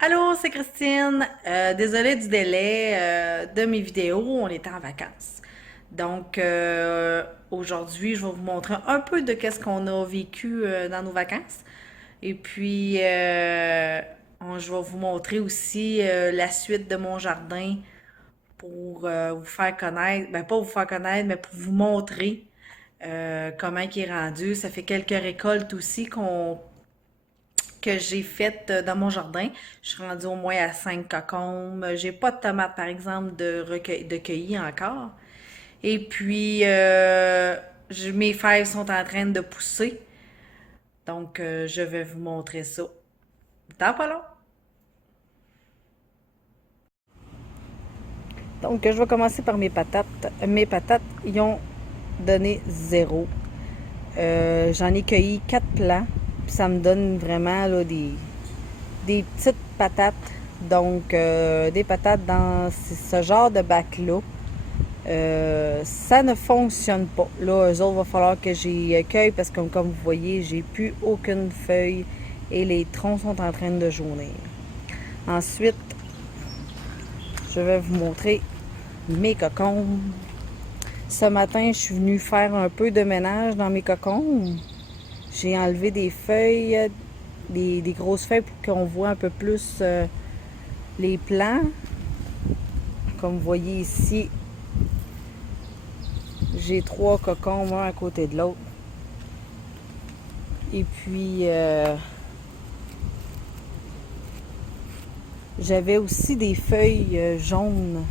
Allô, c'est Christine. Désolée du délai de mes vidéos, on était en vacances. Donc aujourd'hui, je vais vous montrer un peu de qu'est-ce qu'on a vécu dans nos vacances. Et puis je vais vous montrer aussi la suite de mon jardin pour vous faire connaître, ben pas vous faire connaître, mais pour vous montrer comment il est rendu. Ça fait quelques récoltes aussi que j'ai faites dans mon jardin. Je suis rendue au moins à 5 cocombes. J'ai pas de tomates, par exemple, de cueillir encore. Et puis, mes fèves sont en train de pousser. Donc, je vais vous montrer ça. Dans pas long. Donc, je vais commencer par mes patates. Mes patates, ils ont donné zéro. J'en ai cueilli 4 plants. Puis ça me donne vraiment là, des petites patates. Donc, des patates dans ce genre de bac-là. Ça ne fonctionne pas. Là, eux autres, il va falloir que j'y cueille parce que, comme vous voyez, j'ai plus aucune feuille et les troncs sont en train de jaunir. Ensuite, je vais vous montrer mes cocons. Ce matin, je suis venue faire un peu de ménage dans mes cocons. J'ai enlevé des feuilles, des grosses feuilles pour qu'on voit un peu plus les plants. Comme vous voyez ici, j'ai 3 cocons, un à côté de l'autre. Et puis, j'avais aussi des feuilles jaunes.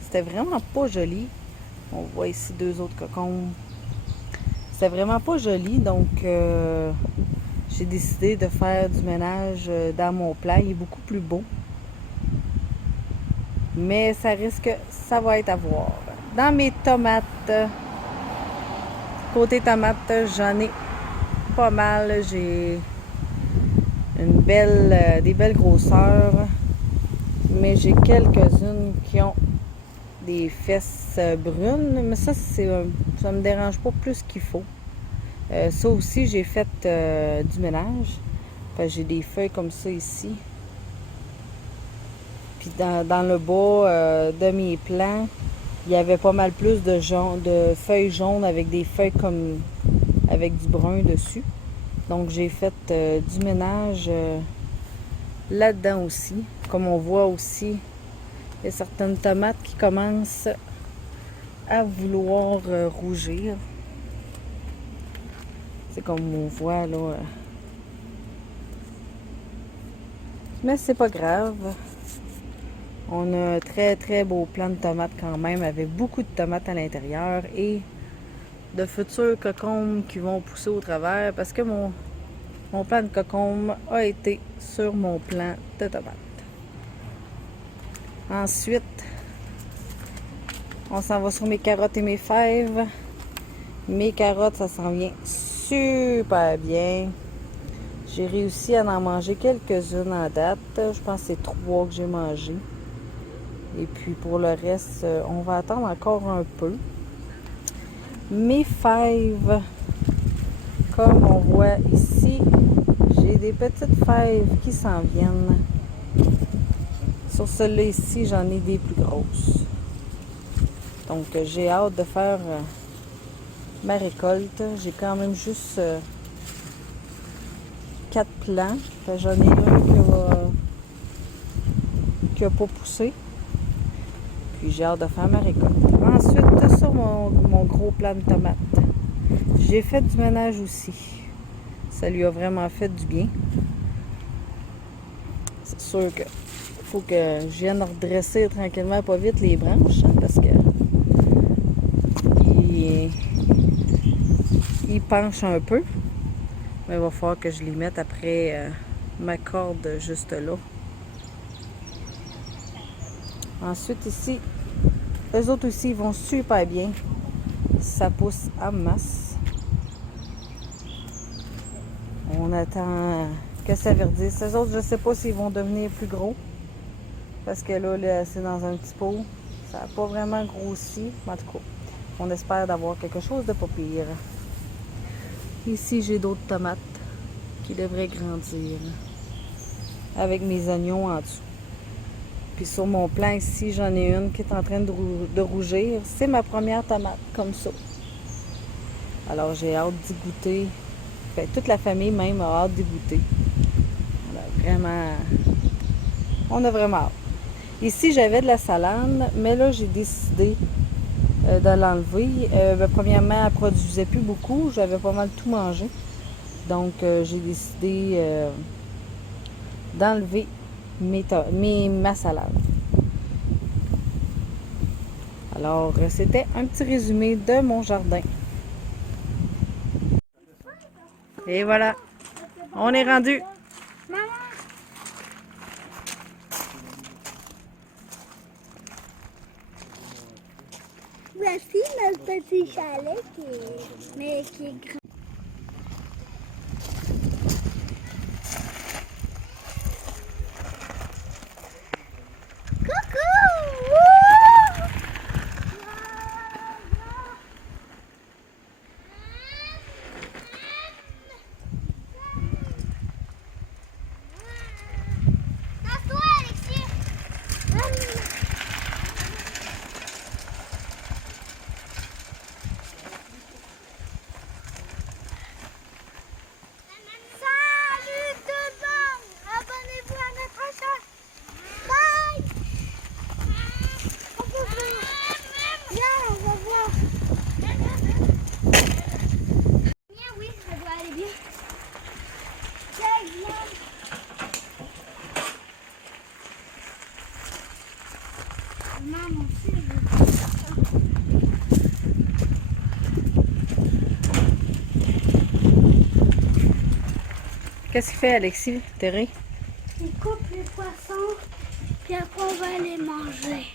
C'était vraiment pas joli. On voit ici 2 autres cocons. C'était vraiment pas joli, donc j'ai décidé de faire du ménage dans mon plat. Il est beaucoup plus beau. Mais ça va être à voir. Dans mes tomates, côté tomates, j'en ai pas mal. J'ai des belles grosseurs. Mais j'ai quelques-unes qui ont des fesses brunes. Mais ça me dérange pas plus qu'il faut. Ça aussi, j'ai fait du ménage. Fait, j'ai des feuilles comme ça ici. Puis dans le bas de mes plants, il y avait pas mal plus de feuilles jaunes avec des feuilles comme avec du brun dessus. Donc j'ai fait du ménage là-dedans aussi. Comme on voit aussi, il y a certaines tomates qui commencent à vouloir rougir. C'est comme on voit là. Mais c'est pas grave. On a un très très beau plant de tomates quand même, avec beaucoup de tomates à l'intérieur et de futurs cocombes qui vont pousser au travers parce que mon plant de cocombe a été sur mon plant de tomates. Ensuite, on s'en va sur mes carottes et mes fèves. Mes carottes, ça s'en vient super bien. J'ai réussi à en manger quelques-unes en date. Je pense que c'est 3 que j'ai mangé. Et puis pour le reste, on va attendre encore un peu. Mes fèves, comme on voit ici, j'ai des petites fèves qui s'en viennent. Sur celle-là ici, j'en ai des plus grosses. Donc j'ai hâte de faire ma récolte. J'ai quand même juste 4 plants. J'en ai un qui a pas poussé. Puis j'ai hâte de faire ma récolte. Ensuite, sur mon gros plant de tomates, j'ai fait du ménage aussi. Ça lui a vraiment fait du bien. C'est sûr que faut que je vienne redresser tranquillement, pas vite, les branches, hein, parce que il penche un peu. Mais il va falloir que je les mette après ma corde juste là. Ensuite ici, eux autres aussi, ils vont super bien. Ça pousse en masse. On attend que ça verdisse. Eux autres, je ne sais pas s'ils vont devenir plus gros. Parce que là c'est dans un petit pot. Ça n'a pas vraiment grossi. En tout cas, on espère d'avoir quelque chose de pas pire. Ici, j'ai d'autres tomates qui devraient grandir. avec mes oignons en dessous. Puis sur mon plan ici, j'en ai une qui est en train de rougir. C'est ma première tomate, comme ça. Alors j'ai hâte d'y goûter. Fait, toute la famille même a hâte d'y goûter. On a vraiment hâte. Ici, j'avais de la salade, mais là, j'ai décidé de l'enlever. Premièrement, elle ne produisait plus beaucoup. J'avais pas mal tout mangé. Donc, j'ai décidé d'enlever ma salade. Alors, c'était un petit résumé de mon jardin. Et voilà, on est rendu. Voici notre petit chalet qui est grand. Qu'est-ce qu'il fait, Alexis, Terry? Il coupe les poissons, puis après on va les manger.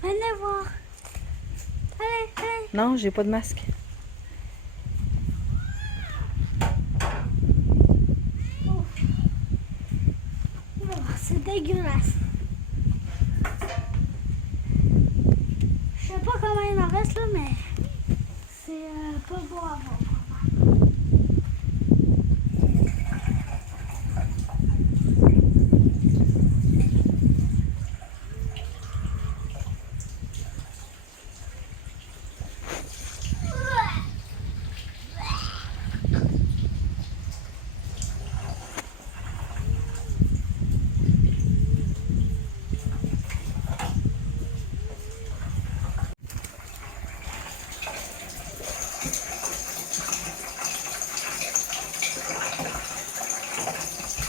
Venez voir. Allez, allez. Non, j'ai pas de masque. Oh, c'est dégueulasse. Je sais pas combien il en reste là, mais c'est pas beau à voir.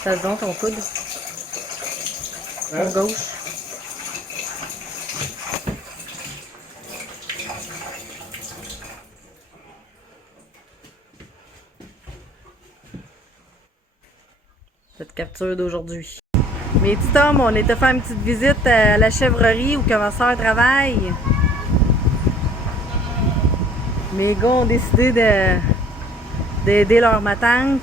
Passe donc ton coude. Ton gauche. Cette capture d'aujourd'hui. Mes petits hommes, on était faire une petite visite à la chèvrerie où ma soeur travaille. Mes gars ont décidé d'aider leur ma tante.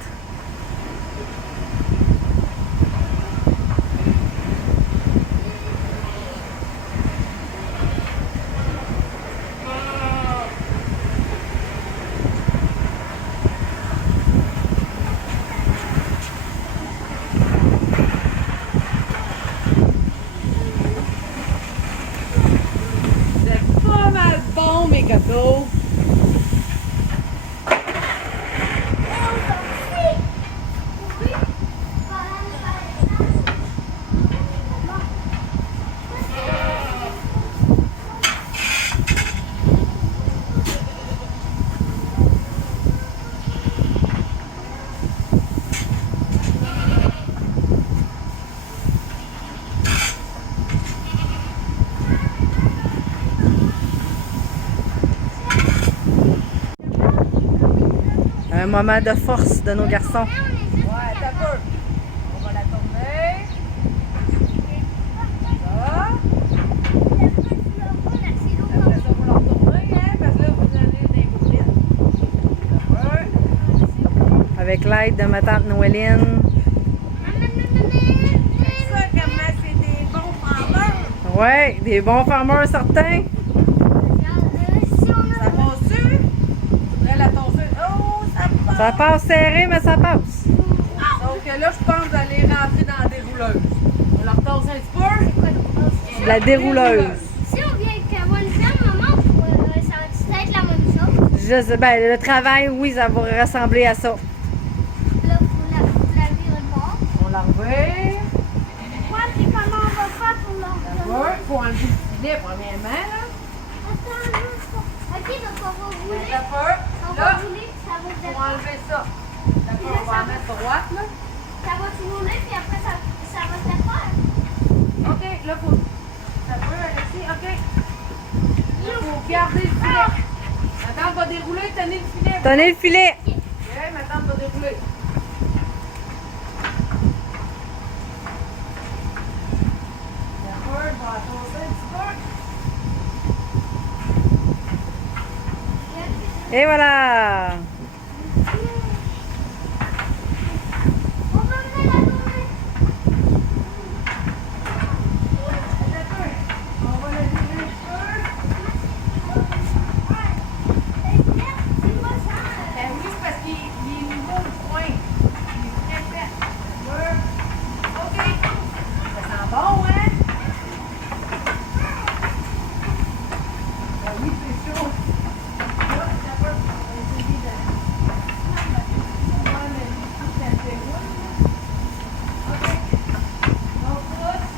C'est pas mal bon, mes gâteaux. Un moment de force de nos garçons. Ouais, t'as peu. On va la tourner. Ça. Après ça, vous la retourner, hein, parce que là, vous allez des boulettes. Avec l'aide de ma tante Noéline. C'est ça, comment c'est des bons farmers. Ouais, des bons farmers certains. Si on a... Ça passe-tu? Tu voudrais la toncer? Oh, ça passe! Ça passe serré, mais ça passe. Donc là, je pense d'aller rentrer dans la dérouleuse. On la retasse un petit peu. La dérouleuse. Si on vient qu'avoir une ferme, maman, ça va être la même chose. Je sais, ben, le travail, oui, ça va ressembler à ça. Là, faut la virer de bord. On la revire. Ouais, puis comment on va faire pour l'ordonner? Ouais, faut enlever le filet premièrement. Là. Attends, là, ok, donc on va rouler. Un peu. On va Là, rouler, ça va faut être enlever ça. D'accord, on va la mettre droite. Là. ça va se rouler, puis après, ça va se faire. OK, là, faut... Ça peut, Alexis, OK. Là, faut garder le filet. Attends, on va dérouler, tenez le filet. Tenez le filet. OK, maintenant, on va dérouler. D'accord, je vais attenser un petit peu. Et voilà. On va mener la journée. On va le virer un peu. C'est pas ça. Ben oui, c'est parce qu'il est nouveau le coin. Il est très fait. D'accord. OK. Ça sent bon, hein? Ben oui, c'est chaud. Là, ça va. On va essayer de... On va le petit ça déroule. OK. On pousse.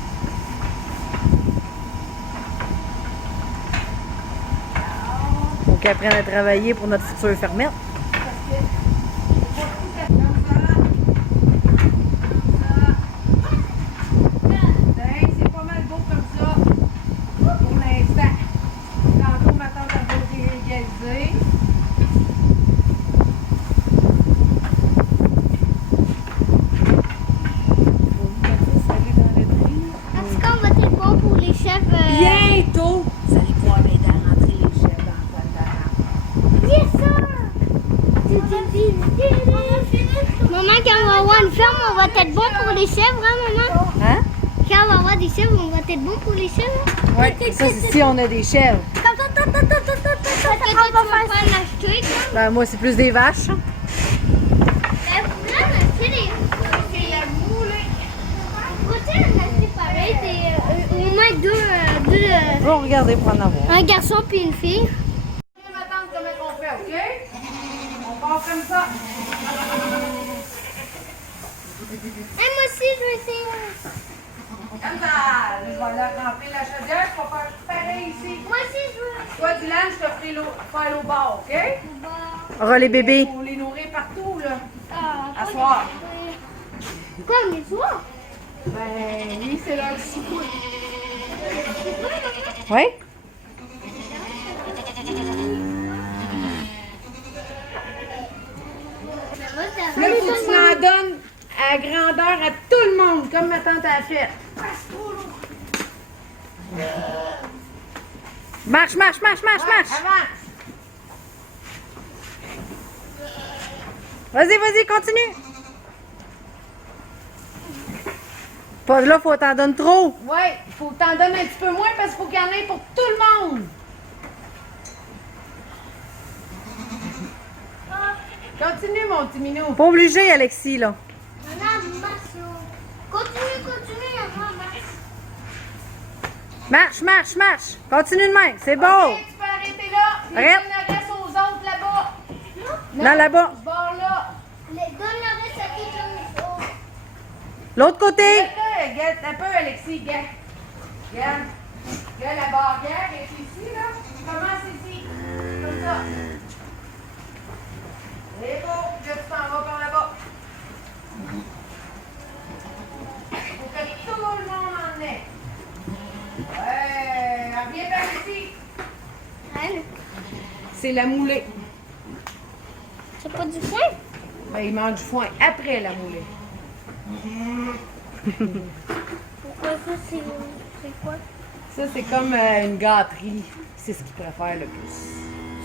Faut qu'ils apprennent à travailler pour notre future fermette. Parce que c'est pas tout à fait comme ça. Ben, c'est pas mal beau comme ça pour l'instant. Tantôt, ma tante a beau réégaliser. Est-ce qu'on va être bon pour les chefs? Bientôt, vous allez pouvoir m'aider à rentrer les chefs dans le Yes, sir! Maman, quand on va avoir une ferme, on va être bon pour les chèvres, hein, maman? Hein? Quand on va avoir des chèvres, on va être bon pour les chèvres? Oui, ça, c'est si on a des chèvres. Parce que toi, tu vas pas l'acheter, toi? Ben, moi, c'est plus des vaches. Ben, pour là, c'est la moulée. Faut-il en acheter pareil? C'est au moins deux, On va regarder pour en avoir. un garçon puis une fille. ma tante, comment on fait, OK? On part comme ça. Et moi aussi, je vais essayer. Comme ça. Je vais leur rentrer la chaudière. Je vais faire pareil ici. Moi aussi, je veux. Toi, Dylan, je te ferai faire l'eau bar, OK? On aura les bébés. On les nourrit partout, là. Ah, À soir. quoi, on est soir? Ben oui, c'est leur souper. Oui? Là, faut que tu en donnes à grandeur à tout le monde, comme ma tante a fait. Marche, marche, marche, marche, marche. Avance. Vas-y, vas-y, continue. Pas là, faut t'en donner trop. Ouais, faut que t'en donnes un petit peu moins parce qu'il faut qu'il y en ait pour tout le monde. Continue, mon petit minou. Pas obligé, Alexis, là. Maman, marche. Continue, maman, marche. Marche, marche, marche. Continue de même. C'est OK, beau. tu peux arrêter là. Et Arrête. donne le reste aux autres là-bas. Non, là-bas. Ce bord-là. Donne le reste à tout le monde. L'autre côté. Regarde un peu, Alexis. Regarde. Regarde. Regarde la barrière est ici, là. Commence ici. Comme ça. C'est beau. Là, tu t'en vas par là-bas. Faut que tout le monde en ait. Ouais. Reviens par ici. C'est la moulée. C'est pas du foin? Ben, il mange du foin après la moulée. Pourquoi ça, c'est quoi? Ça, c'est comme une gâterie. C'est ce qu'il préfère le plus.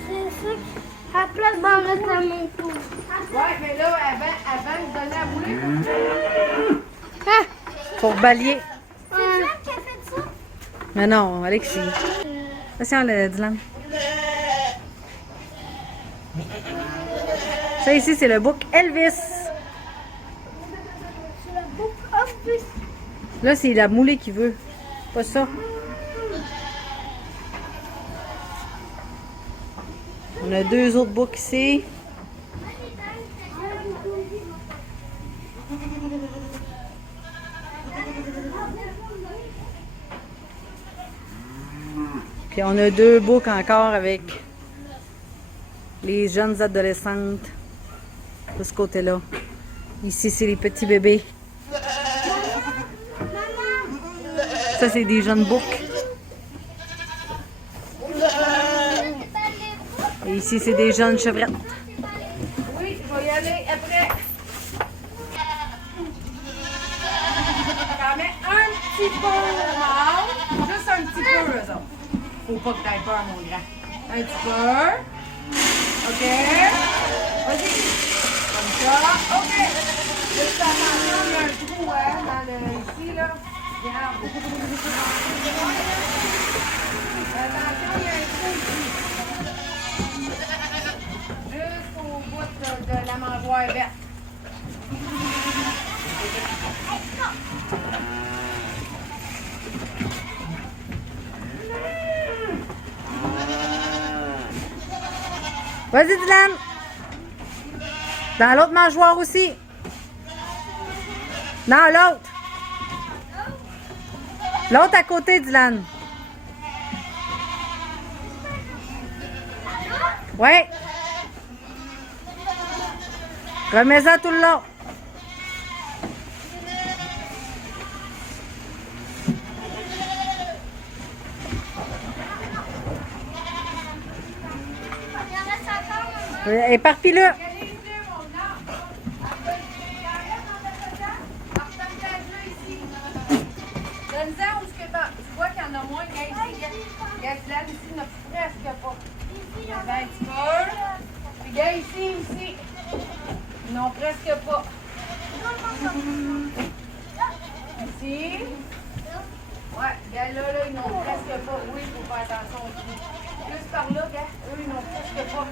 C'est ça qui... À la place, ben, on laisse la main tout. Ouais, mais là, avant de donner à moulée, Ah! Pour balayer. C'est Dylan qui a fait ça? Mais non, Alexis. Attention, le Dylan. Ça ici, c'est le book Elvis. C'est le book Elvis. Là, c'est la moulée qui veut. Pas ça. On a deux autres books ici. Puis on a deux books encore avec les jeunes adolescentes de ce côté-là. Ici, c'est les petits bébés. Ça, c'est des jeunes books. Et ici, c'est des jeunes chevrettes. Oui, je vais y aller après. J'en mets un petit peu, non? Juste un petit peu, eux autres. Faut pas que t'aies peur, mon grand. Un petit peu. OK. Vas-y. Comme ça. OK. Juste attention, il y a un trou, hein, dans le... Ici, là. Regarde. Attention, il y a un trou ici. Jusqu'au bout de la mangeoire verte. Vas-y, Dylan. Dans l'autre mangeoire aussi. Non, l'autre. L'autre à côté, Dylan. Ouais. Remets-en tout le long. Éparpille-le. Donne-en où ce que tu vois qu'il y en a moins. Regarde là, ici, il n'y en a presque pas. Il y en a un petit peu. Puis regarde ici. Ils n'ont presque pas. Ici. Ouais, regarde là, ils n'ont presque pas. Oui, il faut faire attention au trou. Juste par là, regarde, eux, ils n'ont presque pas.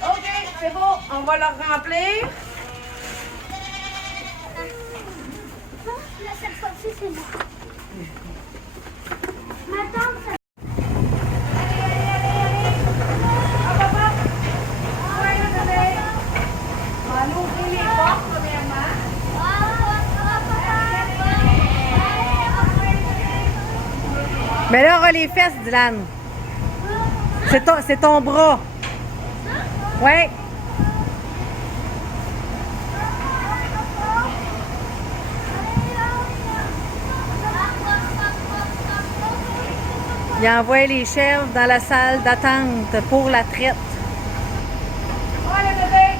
OK, c'est bon. On va leur remplir. Là, cette fois-ci, c'est moi. Ma tante, ça... On ouvre les portes, premièrement. Mais là, on aura les fesses, Dylan. C'est ton bras. Ouais. Il envoie les chèvres dans la salle d'attente pour la traite. Allez, bébé.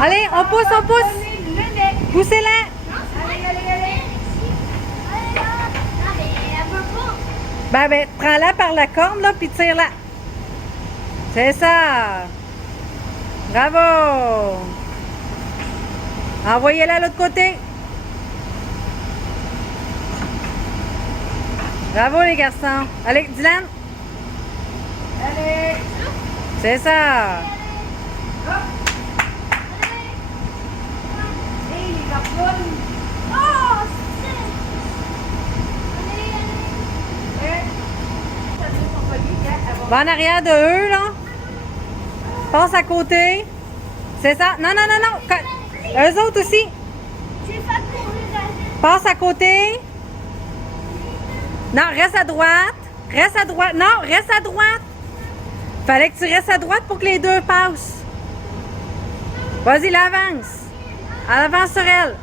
Allez, on pousse. Poussez-la. Allez. Ben, prends-la par la corne, là, puis tire-la. C'est ça. Bravo. Envoyez-la de l'autre côté. Bravo, les garçons. Allez, Dylan. Allez. C'est ça. Et les garçons. Oh, Va en arrière de eux, là. Passe à côté. C'est ça. Non. Eux autres aussi. j'ai fait courir. Passe à côté. Non, reste à droite. Non, reste à droite. Fallait que tu restes à droite pour que les deux passent. Vas-y, là, avance. Avance sur elle.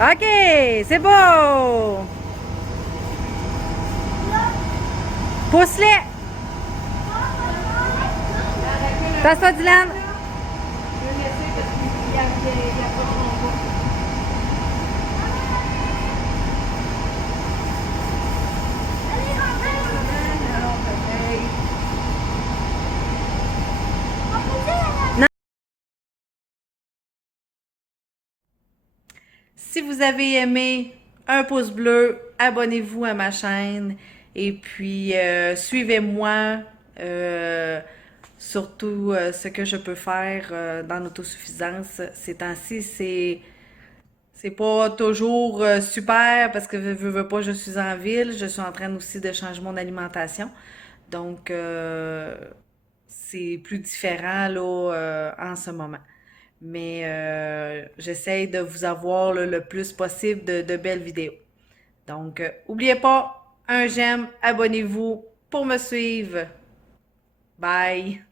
OK, c'est beau. Pousse-les. Passe-toi, Dylan. Si vous avez aimé, un pouce bleu, abonnez-vous à ma chaîne et puis suivez-moi Surtout ce que je peux faire dans l'autosuffisance ces temps-ci, c'est pas toujours super parce que veux pas, je suis en ville, je suis en train aussi de changer mon alimentation. Donc c'est plus différent là en ce moment. Mais j'essaye de vous avoir là, le plus possible de belles vidéos. Donc, oubliez pas, un j'aime, abonnez-vous pour me suivre. Bye!